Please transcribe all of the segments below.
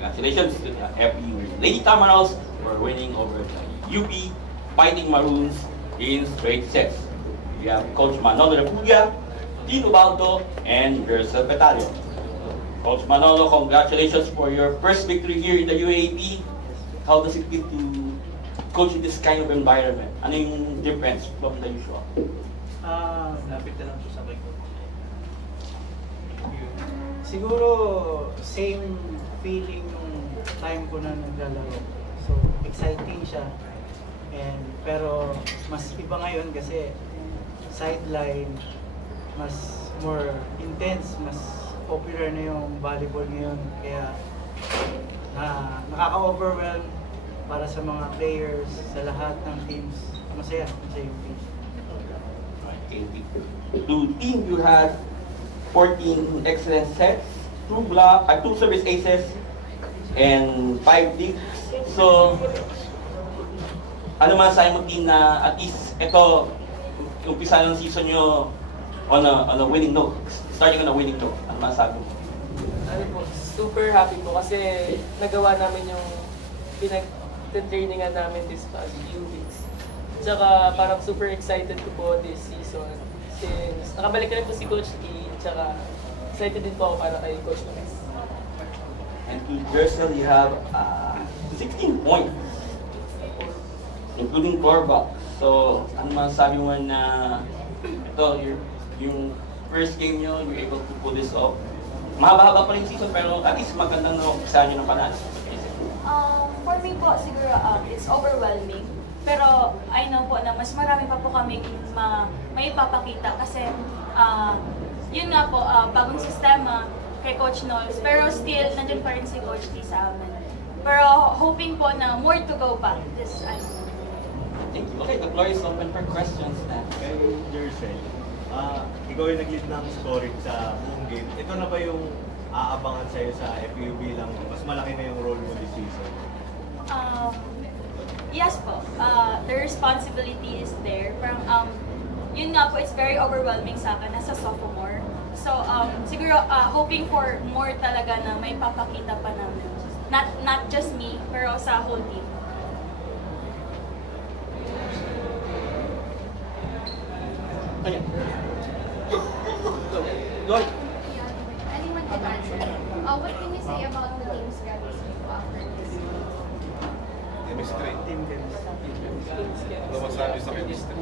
Congratulations to the FEU Lady Tamarals for winning over the UP Fighting Maroons in straight sets. We have Coach Manolo Repudia, Dean Ubaldo, and Gerson Betario. Coach Manolo, congratulations for your first victory here in the UAAP. How does it feel to coach in this kind of environment? Ano yung difference from the usual? Lapit na lang po sa ko. Siguro, same feeling nung time ko na naglalaro. So, exciting siya. Pero, mas iba ngayon kasi sideline, mas more intense, mas popular na yung volleyball ngayon. Kaya, nakaka-overwhelm para sa mga players, sa lahat ng teams. Masaya yung team. To team, you had 14 excellent sets, 2 service aces, and 5 digs. So, ano masasabi mo team na at least ito, umpisa ng season nyo on a winning note, starting on a winning note. Ano masasabi mo? Ano po, super happy po kasi nagawa namin yung pinag-trainingan namin this past few weeks. Tsaka parang super excited ko po this season since nakabalik na rin po si Coach T, tsaka excited din po ako para kay Coach Luis. And to Jersel, you have 16 points, including Corbach. So, ano masasabi mo na ito, yung first game nyo, you're able to pull this off? Mahaba-haba pa rin season, pero at least magandang na-umpisa nyo ng panalo. For me po, siguro it's overwhelming. Pero I know po na mas marami pa po kaming may ipapakita kasi yun nga po, bagong sistema kay Coach Knowles. Pero still, nandun pa rin si Coach T sa amin. Pero hoping po na more to go pa this time. Thank you. Okay, the floor is open for questions na. Kay Jersey, ikaw yung nag-lead ng scoring sa buong game. Ito na ba yung aabangan sa'yo sa FEU bilang mas malaki na yung role mo this season? Yes po. The responsibility is there. Parang, yun nga po, it's very overwhelming sa akin as a sophomore. So, siguro, hoping for more talaga na may papakita pa namin. Not just me, pero sa whole team. Ayan. Go ahead. Anyone can answer. What can you say about the team's chemistry after this? Chemistry. Team chemistry. Ano masabi sa chemistry?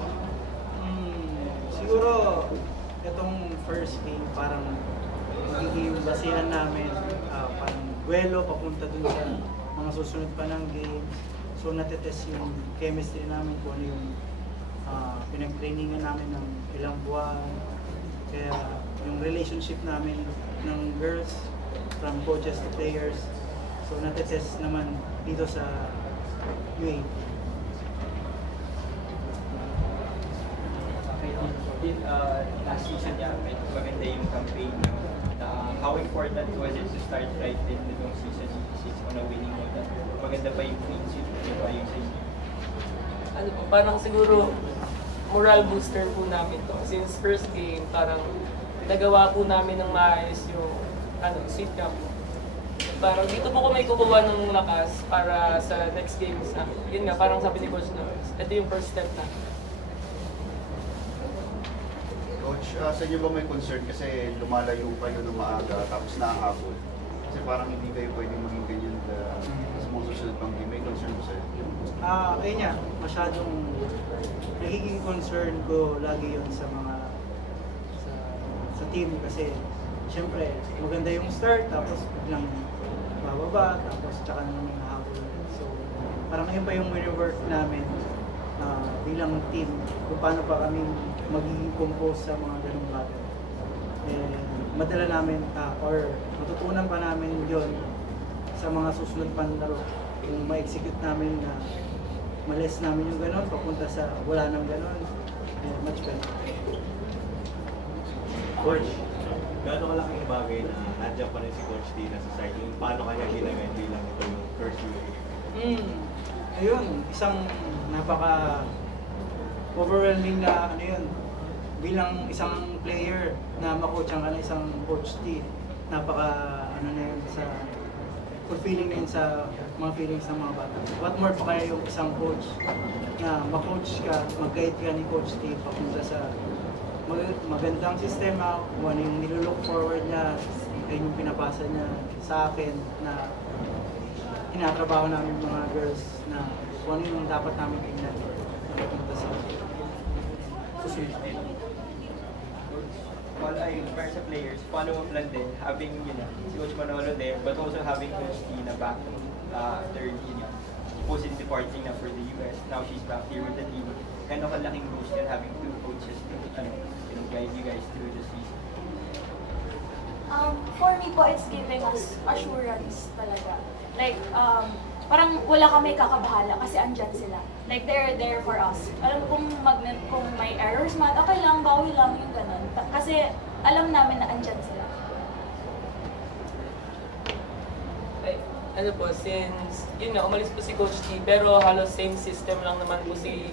Siguro, itong first game, parang magiging basihan namin, parang duelo papunta dun sa mga susunod pa ng game. So, natetest yung chemistry namin kung ano yung pinag-trainingan namin ng ilang buwan. Kaya, yung relationship namin ng girls, from coaches to players, so natetest naman dito sa UAAP. Last season niya, medyo maganda yung campaign niya. How important was it to start right in itong season 6 on a winning note? Maganda pa yung clean sheet, maganda pa yung safety. Ano po, parang siguro moral booster po namin to. Since first game, parang nagawa po namin ng maayos yung sweet camp. Parang dito po ko may kukuha ng lakas para sa next games na. Yun nga, parang sabi ni Coach na, ito yung first step na. Coach, sa inyo ba may concern kasi lumalayo kayo ng maaga tapos nakahapon? Kasi parang hindi kayo pwedeng maging ganyan sa mga susunod pang game. May concern ba sa'yo? Kaya niya, masyadong nagiging concern ko lagi yun sa mga sa team kasi siyempre maganda yung start tapos biglang bababa tapos tsaka naman nahabol. So parang yun pa yung work namin bilang team kung paano pa kami magiging compose sa mga ganung bagay. Madala namin or matutunan pa namin yon sa mga susunod pang laro kung ma-execute namin na malis namin yung ganon papunta sa wala nang ganon, much better. Coach, gaano kalaking bagay na nandiyan pa rin si Coach T na sa side? Yung paano kanya ginagay bilang ito yung first UAAP? Ayun, isang napaka overwhelming na yun. Bilang isang player na makoachang ka na isang Coach T, napaka na yun fulfilling na yun sa mga feelings ng mga bata. What more pa kaya yung isang coach na ma-coach ka, mag-guide ka ni Coach T papunta sa magandang sistema, kung ano yung nilulook forward niya, ayun yung pinapasa niya sa akin na tinatrabaho namin mga girls na kung ano yung dapat namin tingnan papunta sa susunod. Well, para sa players, paano mo plan din having, si Coach Manolo there, but also having Coach T na back third, supposedly departing na for the US. Now she's back here with the team. Kind of a laking boost and having two coaches to guide you guys through the season. For me po, it's giving us assurance talaga. Like, parang wala kami kakabahala kasi andyan sila. Like, they're there for us. Alam kung may errors man, okay lang, bawi lang, yung ganun. Kasi alam namin na andyan sila. Ano po, since, yun nga, umalis po si Coach T, pero halos same system lang naman po si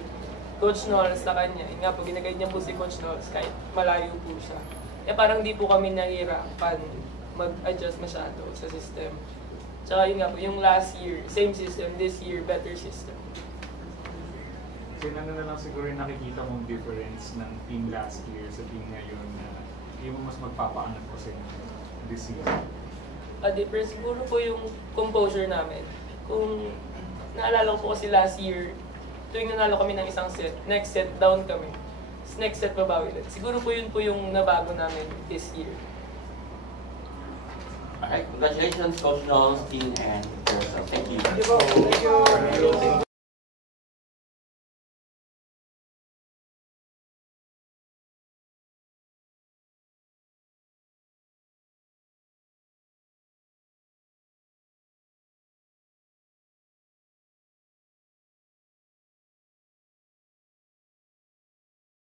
Coach Knowles sa kanya. Yun nga po, ginagay niya po si Coach Knowles kahit malayo po siya. Parang di po kami nahihirapan mag-adjust masyado sa system. Tsaka yun nga po, yung last year, same system, this year, better system. So ano na lang siguro yung nakikita mong difference ng team last year sa team ngayon na hindi mo mas magpapaangat ko sa this season? Difference siguro po yung composure namin. Kung naalala ko po kasi last year, tuwing nanalo kami ng isang set, next set down kami. Next set babawi ulit. Siguro po yung nabago namin this year. Alright, congratulations Coach Knowles, team, and Thank you. Thank you.